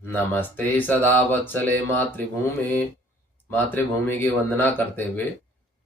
नमस्ते सदा वत्सले मातृभूमि। मातृभूमि की वंदना करते हुए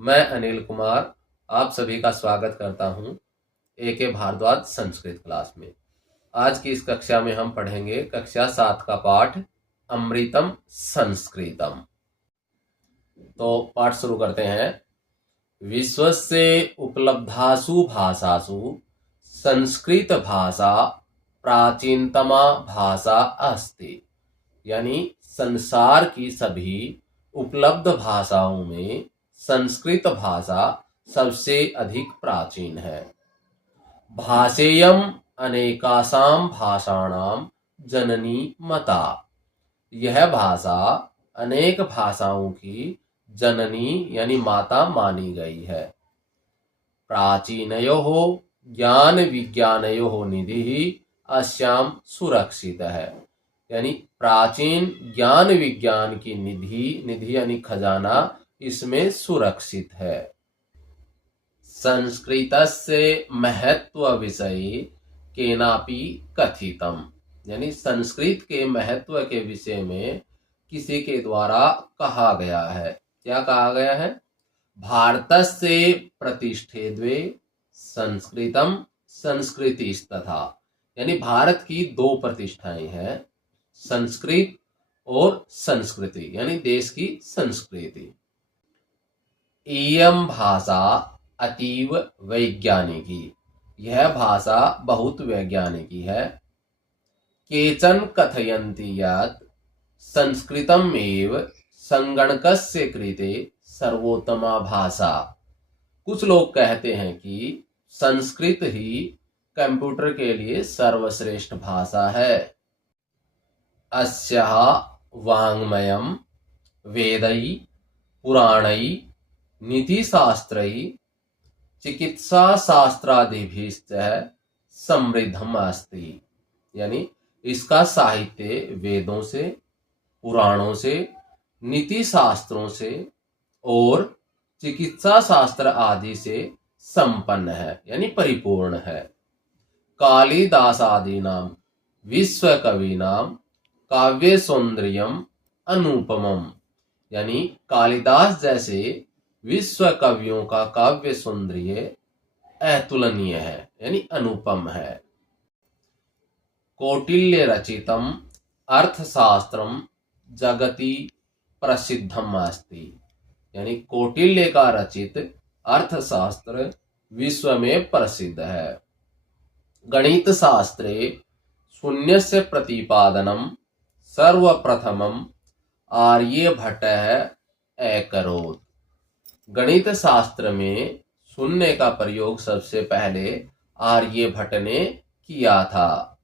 मैं अनिल कुमार आप सभी का स्वागत करता हूं ए भारद्वाज संस्कृत क्लास में। आज की इस कक्षा में हम पढ़ेंगे कक्षा 7 का पाठ अमृतम संस्कृतम। तो पाठ शुरू करते हैं। विश्वस्य उपलब्धासु भाषासु संस्कृत भाषा प्राचीनतमा भाषा अस्ति। यानी संसार की सभी उपलब्ध भाषाओं में संस्कृत भाषा सबसे अधिक प्राचीन है। भाषेयम अनेकासाम भाषाणाम जननी मता। यह भाषा अनेक भाषाओं की जननी यानी माता मानी गई है। प्राचीनयोः ज्ञान विज्ञानयोः निधि अस्याम सुरक्षित है। यानी प्राचीन ज्ञान विज्ञान की निधि यानी खजाना इसमें सुरक्षित है। संस्कृतस्य महत्व विषये केनापि कथितम। यानी संस्कृत के महत्व के विषय में किसी के द्वारा कहा गया है। क्या कहा गया है? भारतस्य प्रतिष्ठे द्वे संस्कृतम संस्कृतिस्तथा। यानी भारत की दो प्रतिष्ठाएं हैं, संस्कृत और संस्कृति यानी देश की संस्कृति। इयं भाषा अतीव वैज्ञानिकी। यह भाषा बहुत वैज्ञानिकी है। केचन कथयन्ति यत् संस्कृतम् एव संगणकस्य कृते सर्वोत्तमा भाषा। कुछ लोग कहते हैं कि संस्कृत ही कंप्यूटर के लिए सर्वश्रेष्ठ भाषा है। अस्याः वाङ्मयं वेदै पुराणै नीतिशास्त्रै चिकित्साशास्त्रादिभिश्च समृद्धम् अस्ति। यानी इसका साहित्य वेदों से, पुराणों से, नीति शास्त्रों से और चिकित्सा शास्त्र आदि से संपन्न है यानी परिपूर्ण है। कालिदासादीनां विश्व कवीनां काव्य सौंदर्यम अनुपमम। यानी कालिदास जैसे विश्व कवियों का काव्य सौंदर्य अतुलनीय है यानी अनुपम है। कौटिल्य रचितम अर्थशास्त्रम जगति प्रसिद्धम अस्ति। यानी कौटिल्य का रचित अर्थशास्त्र विश्व में प्रसिद्ध है। गणित शास्त्रे शून्यस्य प्रतिपादनम सर्वप्रथमम आर्यभट्टः अकरोत्। गणित शास्त्र में शून्य का प्रयोग सबसे पहले आर्यभट्ट ने किया था।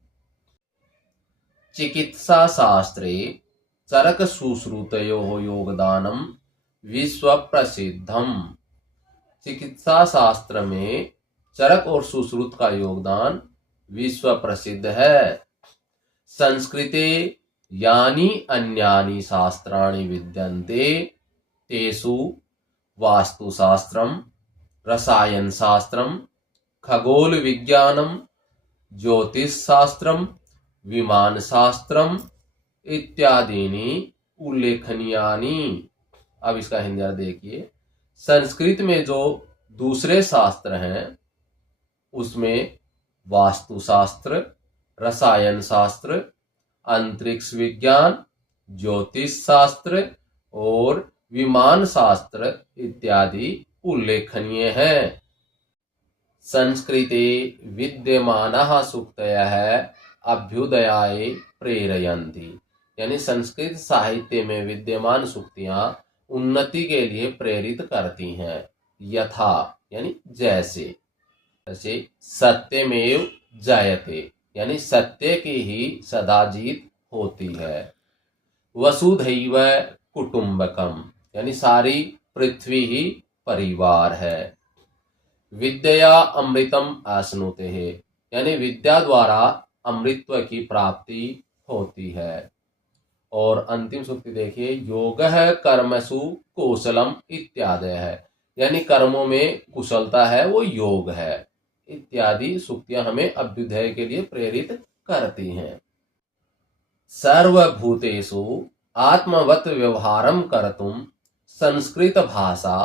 चिकित्सा शास्त्रे चरक सुश्रुतयोः योगदानम विश्व प्रसिद्धम। चिकित्सा शास्त्र में चरक और सुश्रुत का योगदान विश्व प्रसिद्ध है। संस्कृते यानी अन्यानि शास्त्राणि विद्यन्ते तेषु वास्तुशास्त्रम, रसायन शास्त्रम, खगोल विज्ञानम, ज्योतिष शास्त्रम, विमान शास्त्रम इत्यादीनि उल्लेखनीयानि। अब इसका हिंदी अर्थ देखिए। संस्कृत में जो दूसरे शास्त्र हैं उसमें वास्तुशास्त्र, रसायन शास्त्र, अंतरिक्ष विज्ञान, ज्योतिष शास्त्र और विमान शास्त्र इत्यादि उल्लेखनीय हैं। संस्कृते विद्यमानाः सूक्तयः अभ्युदयाय प्रेरयन्ति। यानी संस्कृत साहित्य में विद्यमान सूक्तियां उन्नति के लिए प्रेरित करती हैं। यथा यानी जैसे सत्यमेव जयते। यानी सत्य की ही सदा जीत होती है। वसुधैव कुटुंबकम। यानी सारी पृथ्वी ही परिवार है। विद्या अमृतम आश्नुते है। यानी विद्या द्वारा अमृतत्व की प्राप्ति होती है। और अंतिम सूक्ति देखिए, योगः कर्मसु कौशलम इत्यादि है। यानी कर्मों में कुशलता है वो योग है। इत्यादि सूक्तियां हमें अभ्युदय के लिए प्रेरित करती हैं। सर्वभूतेषु आत्मवत् व्यवहारं कर्तुं संस्कृत भाषा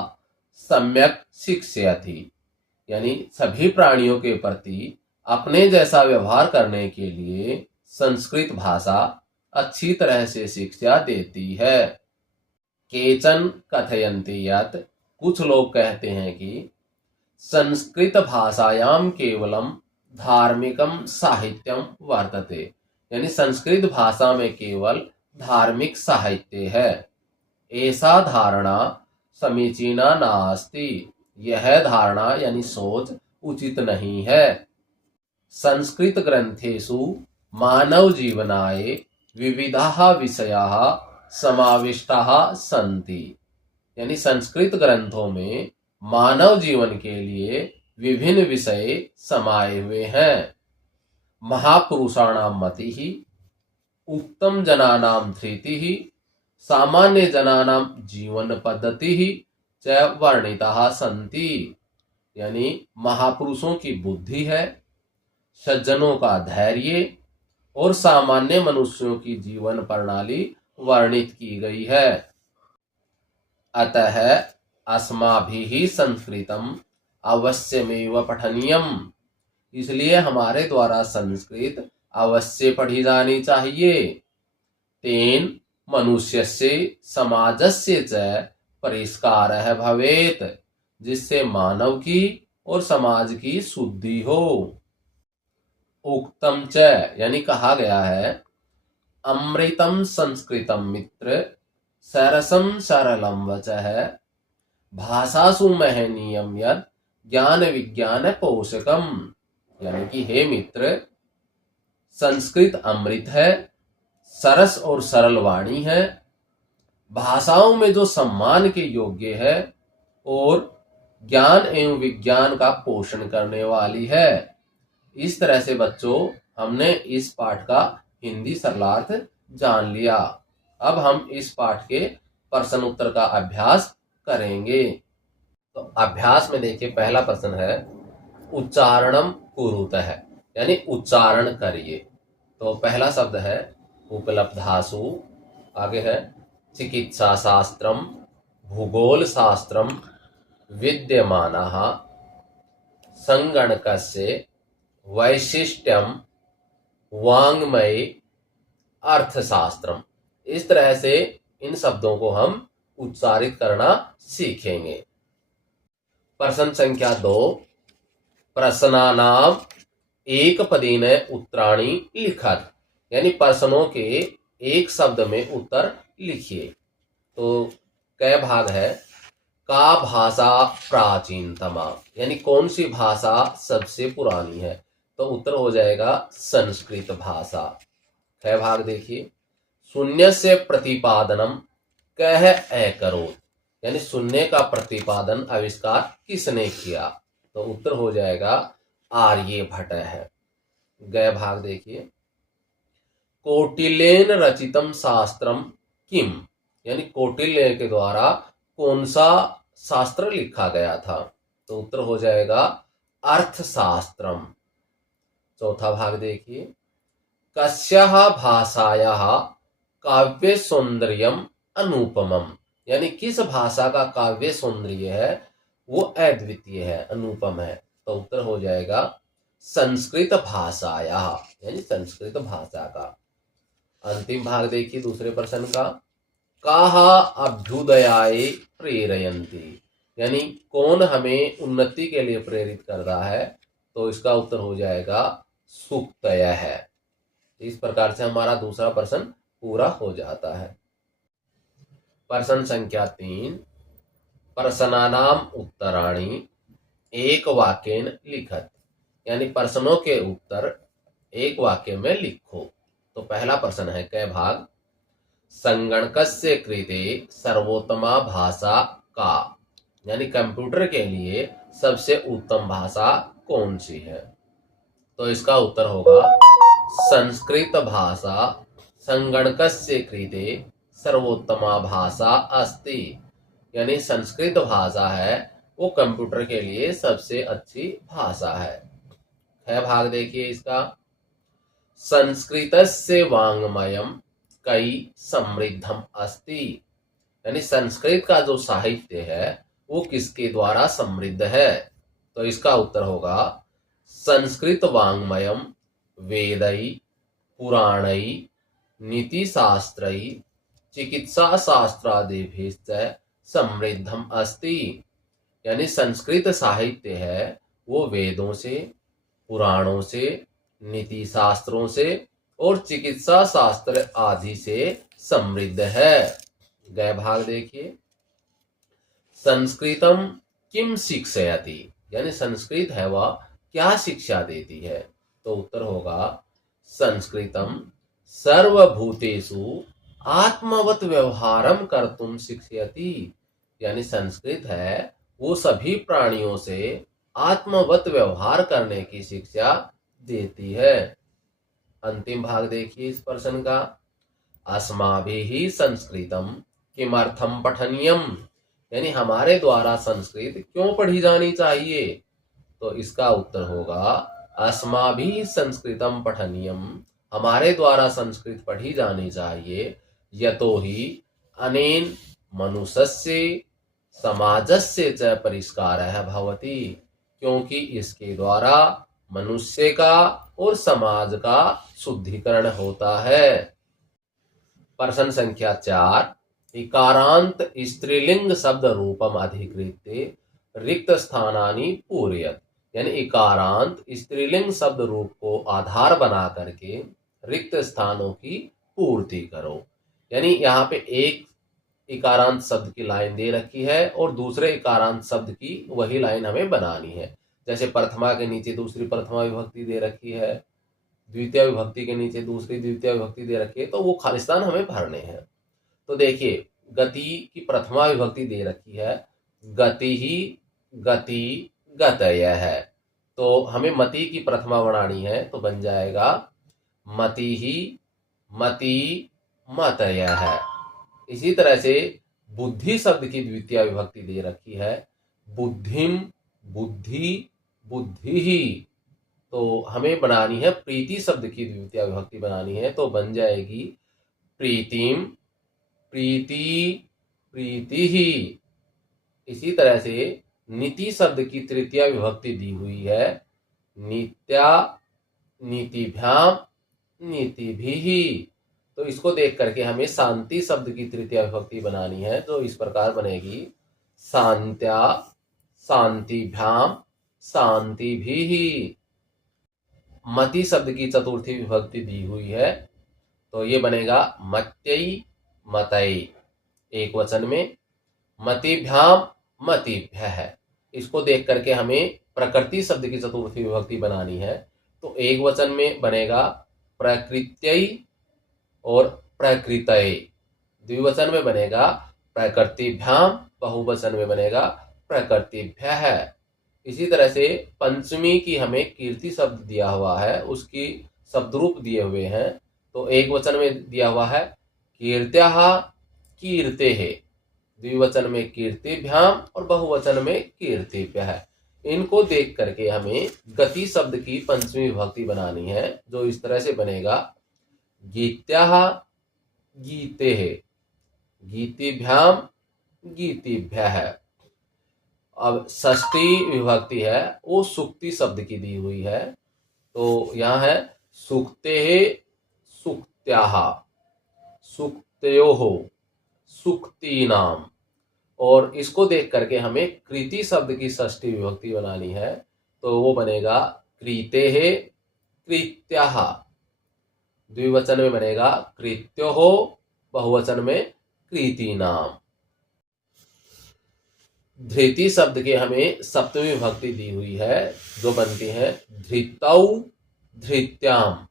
सम्यक शिक्षयति। यानी सभी प्राणियों के प्रति अपने जैसा व्यवहार करने के लिए संस्कृत भाषा अच्छी तरह से शिक्षा देती है। केचन कथयन्ति यत्, कुछ लोग कहते हैं कि संस्कृत भाषायां केवलम धार्मिकम साहित्यम वर्तते। यानी संस्कृत भाषा में केवल धार्मिक साहित्य है। ऐसा धारणा समीचीना नास्ति। यह धारणा यानी सोच उचित नहीं है। संस्कृत ग्रंथेषु मानव जीवनाय विविधाः विषयाः समाविष्टाः सन्ति। यानी संस्कृत ग्रंथों में मानव जीवन के लिए विभिन्न विषय समाये हुए हैं। महापुरुषाणां मतिः, उत्तम जनानां धृतिः, सामान्य जनानां जीवन पद्धतिः च वर्णिताः सन्ति। यानी महापुरुषों की बुद्धि है, सज्जनों का धैर्य और सामान्य मनुष्यों की जीवन प्रणाली वर्णित की गई है। अतः अस्माभिः संस्कृतम अवश्यमेव पठनीयम। इसलिए हमारे द्वारा संस्कृत अवश्य पढ़ी जानी चाहिए। तेन मनुष्यस्य समाजस्य च परिष्कारः भवेत्, जिससे मानव की और समाज की शुद्धि हो। उक्तम च यानी कहा गया है, अमृतम संस्कृतम मित्र सरसम सरलम वचः भाषासु महनीयम यद ज्ञान विज्ञान पोषकम। यानी कि हे मित्र, संस्कृत अमृत है, सरस और सरल वाणी है, भाषाओं में जो सम्मान के योग्य है और ज्ञान एवं विज्ञान का पोषण करने वाली है। इस तरह से बच्चों, हमने इस पाठ का हिंदी सरलार्थ जान लिया। अब हम इस पाठ के प्रश्न उत्तर का अभ्यास करेंगे। तो अभ्यास में देखिए, पहला प्रश्न है उच्चारणम कुरुतः, यानी उच्चारण करिए। तो पहला शब्द है उपलब्धासु, आगे है चिकित्सा शास्त्रम, भूगोल शास्त्रम, विद्यमानः, संगणकस्य वैशिष्ट्यम, वाङ्मय, अर्थशास्त्रम। इस तरह से इन शब्दों को हम उच्चारित करना सीखेंगे। प्रश्न संख्या 2, प्रश्नानाम एक पदेन उत्तराणि लिखत। यानी प्रश्नों के एक शब्द में उत्तर लिखिए। तो कै भाग है, का भाषा प्राचीनतमा, यानी कौन सी भाषा सबसे पुरानी है। तो उत्तर हो जाएगा संस्कृत भाषा। कै भाग देखिए, शून्य से प्रतिपादनम कह अकरोत्, यानी शून्य का प्रतिपादन आविष्कार किसने किया। तो उत्तर हो जाएगा आर्यभट्ट है। गय भाग देखिए, कौटिल्येन रचितम शास्त्रम किम, यानी कौटिल्य के द्वारा कौन सा शास्त्र लिखा गया था। तो उत्तर हो जाएगा अर्थशास्त्रम। चौथा भाग देखिए, कस्याः भाषायाः काव्य सौंदर्यम अनुपमम, यानी किस भाषा का काव्य सौंदर्य है वो अद्वितीय है, अनुपम है। तो उत्तर हो जाएगा संस्कृत भाषायाः, यानी संस्कृत भाषा का। अंतिम भाग देखिए दूसरे प्रश्न का, काः अभ्युदयाय प्रेरयन्ति, यानी कौन हमें उन्नति के लिए प्रेरित कर रहा है। तो इसका उत्तर हो जाएगा सूक्तयः है। इस प्रकार से हमारा दूसरा प्रश्न पूरा हो जाता है। प्रश्न संख्या 3, प्रश्नानाम उत्तराणि एक वाक्येन लिखत, यानी प्रश्नों के उत्तर एक वाक्य में लिखो। तो पहला प्रश्न है कै भाग, संगणकस्य कृते सर्वोत्तमा भाषा का, यानी कंप्यूटर के लिए सबसे उत्तम भाषा कौन सी है। तो इसका उत्तर होगा संस्कृत भाषा संगणकस्य कृते सर्वोत्तमा भाषा अस्ति, यानी संस्कृत भाषा है वो कंप्यूटर के लिए सबसे अच्छी भाषा है। है भाग देखिए इसका, संस्कृतस्य वाङ्मयं कई समृद्धम अस्ति। यानी संस्कृत का जो साहित्य है वो किसके द्वारा समृद्ध है? तो इसका उत्तर होगा संस्कृत वाङ्मयम वेदै पुराणै नीतिशास्त्रै चिकित्सा शास्त्रादिभिश्च समृद्धम अस्ति। यानी संस्कृत साहित्य है वो वेदों से, पुराणों से, नीति शास्त्रों से और चिकित्सा शास्त्र आदि से समृद्ध है। गए भाग देखिए, संस्कृतम किम शिक्षयति, यानी संस्कृत है वह क्या शिक्षा देती है? तो उत्तर होगा संस्कृतम सर्वभूतेषु आत्मवत व्यवहारम कर्तुम शिक्षयति। यानी संस्कृत है वो सभी प्राणियों से आत्मवत व्यवहार करने की शिक्षा देती है। अंतिम भाग देखिए इस प्रश्न का, अस्माभिः संस्कृतम किमर्थम पठनीयम, यानी हमारे द्वारा संस्कृत क्यों पढ़ी जानी चाहिए? तो इसका उत्तर होगा अस्माभिः संस्कृतम पठनीयम, हमारे द्वारा संस्कृत पढ़ी जानी चाहिए। यतो हि अनेन मनुष्यस्य समाजस्य च परिष्कारः भवति, क्योंकि इसके द्वारा मनुष्य का और समाज का शुद्धिकरण होता है। प्रश्न संख्या 4, इकारांत स्त्रीलिंग शब्द रूपम अधिकृत्य रिक्त स्थानानि पूरयत। यानी इकारांत स्त्रीलिंग शब्द रूप को आधार बना करके रिक्त स्थानों की पूर्ति करो। यानी यहाँ पे एक इकारांत शब्द की लाइन दे रखी है और दूसरे इकारांत शब्द की वही लाइन हमें बनानी है। जैसे प्रथमा के नीचे दूसरी प्रथमा विभक्ति दे रखी है, द्वितीय विभक्ति के नीचे दूसरी द्वितीय विभक्ति दे रखी है, तो वो खालिस्तान हमें भरने हैं। तो देखिए, गति की प्रथमा विभक्ति दे रखी है, गति ही गति गतय है, तो हमें मति की प्रथमा बनानी है, तो बन जाएगा मति ही मति मतय है। इसी तरह से बुद्धि शब्द की द्वितीय विभक्ति दे रखी है, बुद्धिम बुद्धि बुद्धि ही, तो हमें बनानी है प्रीति शब्द की द्वितीय विभक्ति बनानी है, तो बन जाएगी प्रीतिम प्रीति प्रीति ही। इसी तरह से नीति शब्द की तृतीय विभक्ति दी हुई है, नित्या नीतिभ्याम नीतिभिः, तो इसको देख करके हमें शांति शब्द की तृतीय विभक्ति बनानी है, तो इस प्रकार बनेगी शांत्या शांतिभ्याम शांतिभिः। मति शब्द की चतुर्थी विभक्ति दी हुई है, तो ये बनेगा मत्यई मतई, एक वचन में, मतिभ्याम मतिभ्यः। इसको देख करके हमें प्रकृति शब्द की चतुर्थी विभक्ति बनानी है, तो एक वचन में बनेगा प्रकृत्यई और प्रकृतये, द्विवचन में बनेगा प्रकृतिभ्याम, बहुवचन में बनेगा प्रकृतिभ्यः। इसी तरह से पंचमी की हमें कीर्ति शब्द दिया हुआ है, उसकी शब्द रूप दिए हुए हैं, तो एक वचन में दिया हुआ है कीर्त्याः कीर्तेः, द्विवचन में कीर्तिभ्याम और बहुवचन में कीर्तिभ्यः। इनको देख करके हमें गति शब्द की पंचमी विभक्ति बनानी है, जो इस तरह से बनेगा गीत्याः गीतेः गीतिभ्याम गीतिभ्यः। अब षष्ठी विभक्ति है वो सुक्ति शब्द की दी हुई है, तो यहाँ है सुक्तेः सुक्त्याः सुक्तयोः सुक्तीनाम, और इसको देख करके हमें कृति शब्द की षष्ठी विभक्ति बनानी है, तो वो बनेगा कृतेः कृत्याः, द्विवचन में बनेगा कृत्योः, बहुवचन में कृतीनाम। धृति शब्द के हमें सप्तमी विभक्ति दी हुई है, जो बनती है धृतौ धृत्याम,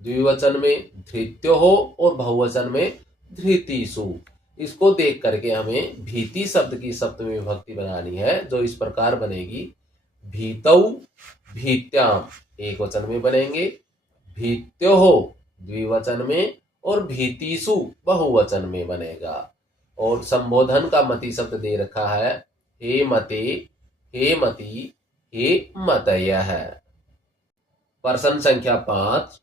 द्विवचन में धृत्योः और बहुवचन में धृतिषु। इसको देख करके हमें भीति शब्द की सप्तमी विभक्ति बनानी है, जो इस प्रकार बनेगी भीतौ भीत्याम, एक वचन में बनेंगे, भीत्योः द्विवचन में और भीतिषु बहुवचन में बनेगा। और संबोधन का मति शब्द दे रखा है, हे मते हे मति हे मतयः। प्रश्न संख्या 5,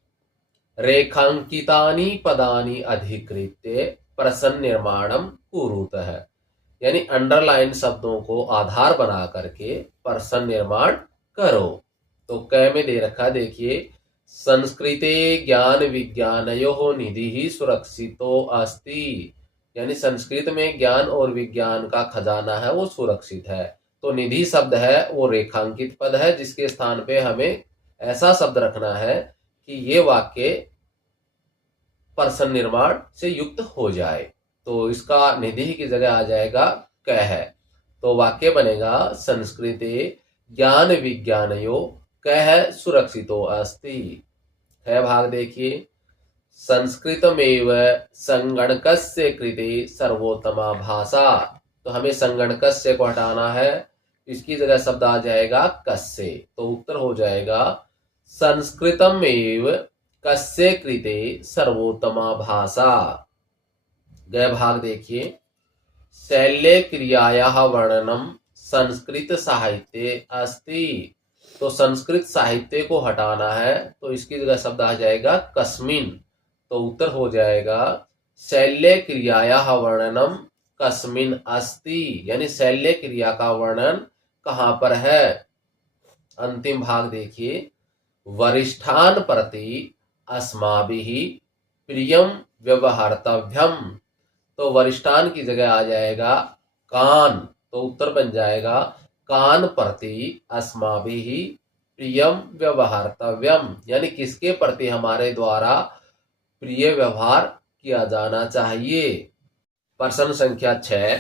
रेखांकितानि पदानि अधिकृत्य प्रश्न निर्माणम कुरुतः। यानी अंडरलाइन शब्दों को आधार बना करके प्रश्न निर्माण करो। तो क में दे रखा, देखिए, संस्कृते ज्ञान विज्ञानयो निधि सुरक्षितो अस्ति। यानी संस्कृत में ज्ञान और विज्ञान का खजाना है वो सुरक्षित है। तो निधि शब्द है वो रेखांकित पद है, जिसके स्थान पे हमें ऐसा शब्द रखना है कि ये वाक्य प्रश्न निर्माण से युक्त हो जाए। तो इसका निधि की जगह आ जाएगा क है। तो वाक्य बनेगा संस्कृते ज्ञान विज्ञानयो कह सुरक्षितो अस्ति। है भाग देखिए, संस्कृतमेव संगणकस्य कृते सर्वोत्तमा भाषा। तो हमें संगणकस्य को हटाना है, इसकी जगह शब्द आ जाएगा कस्य। तो उत्तर हो जाएगा संस्कृतमेव कस्य कृते सर्वोत्तमा भाषा। गए भाग देखिए, शैल्य क्रियायाः वर्णनम संस्कृत साहित्य अस्ति। तो संस्कृत साहित्य को हटाना है, तो इसकी जगह शब्द आ जाएगा कस्मिन। तो उत्तर हो जाएगा शैल्य क्रियायाः वर्णनम कस्मिन अस्ति। यानी शैल्य क्रिया का वर्णन कहाँ पर है। अंतिम भाग देखिए, वरिष्ठान प्रति अस्माभिः प्रियम व्यवहार्तव्यम। तो वरिष्ठान की जगह आ जाएगा कान। तो उत्तर बन जाएगा कान प्रति अस्माभिः प्रियम व्यवहार्तव्यम। यानी किसके प्रति हमारे द्वारा प्रिय व्यवहार किया जाना चाहिए। प्रश्न संख्या 6,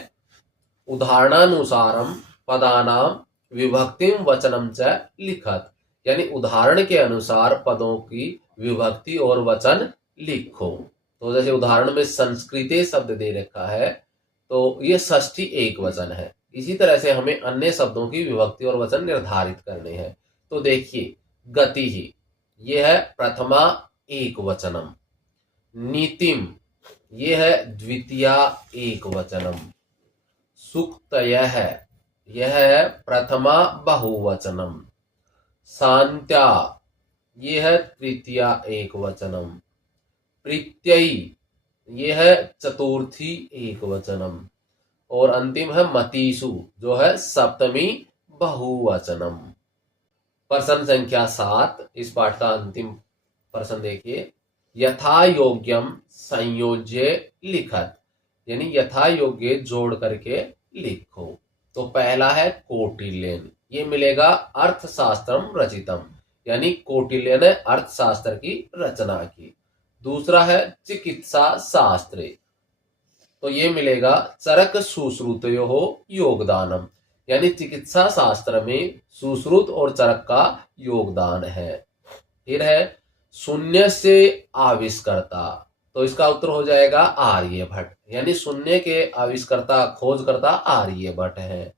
उदाहरणानुसारम पदानाम विभक्तिम वचनम च लिखत। यानी उदाहरण के अनुसार पदों की विभक्ति और वचन लिखो। तो जैसे उदाहरण में संस्कृते शब्द दे रखा है, तो ये षष्ठी एक वचन है। इसी तरह से हमें अन्य शब्दों की विभक्ति और वचन निर्धारित करने हैं। तो देखिए, गति ही ये है प्रथमा एक वचनम, नीतिम ये है द्वितीया एक वचनम, सुक्तय है यह है प्रथमा बहुवचनम, शांत्या ये है तृतीया एक वचनम, प्रीत्ययी ये है चतुर्थी एक वचनम, और अंतिम है मतीसु जो है सप्तमी बहुवचनम। प्रश्न संख्या 7, इस पाठ का अंतिम प्रश्न देखिए, यथा योग्यम संयोज्य लिखत। यानी यथा योग्य जोड़ करके लिखो। तो पहला है कौटिल्यन, ये मिलेगा अर्थशास्त्रम रचितम। यानी कौटिल्य ने अर्थशास्त्र की रचना की। दूसरा है चिकित्सा शास्त्रे, तो ये मिलेगा चरक सुश्रुतयो योगदानम। यानी चिकित्सा शास्त्र में सुश्रुत और चरक का योगदान है। फिर है शून्य से आविष्कर्ता, तो इसका उत्तर हो जाएगा आर्यभट्ट। यानी शून्य के आविष्कर्ता खोजकर्ता आर्यभट्ट है।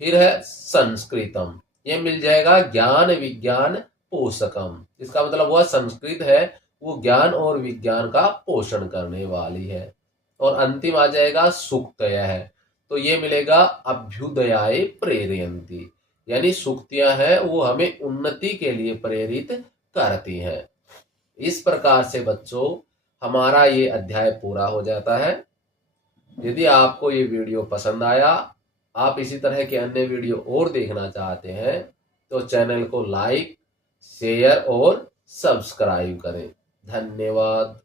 फिर है संस्कृतम, ये मिल जाएगा ज्ञान विज्ञान पोषकम। इसका मतलब हुआ संस्कृत है वो ज्ञान और विज्ञान का पोषण करने वाली है। और अंतिम आ जाएगा सुक्तय है, तो ये मिलेगा अभ्युदयाय प्रेरयन्ति। यानी सुक्तियां हैं वो हमें उन्नति के लिए प्रेरित करती हैं। इस प्रकार से बच्चों हमारा ये अध्याय पूरा हो जाता है। यदि आपको ये वीडियो पसंद आया, आप इसी तरह के अन्य वीडियो और देखना चाहते हैं, तो चैनल को लाइक शेयर और सब्सक्राइब करें। धन्यवाद।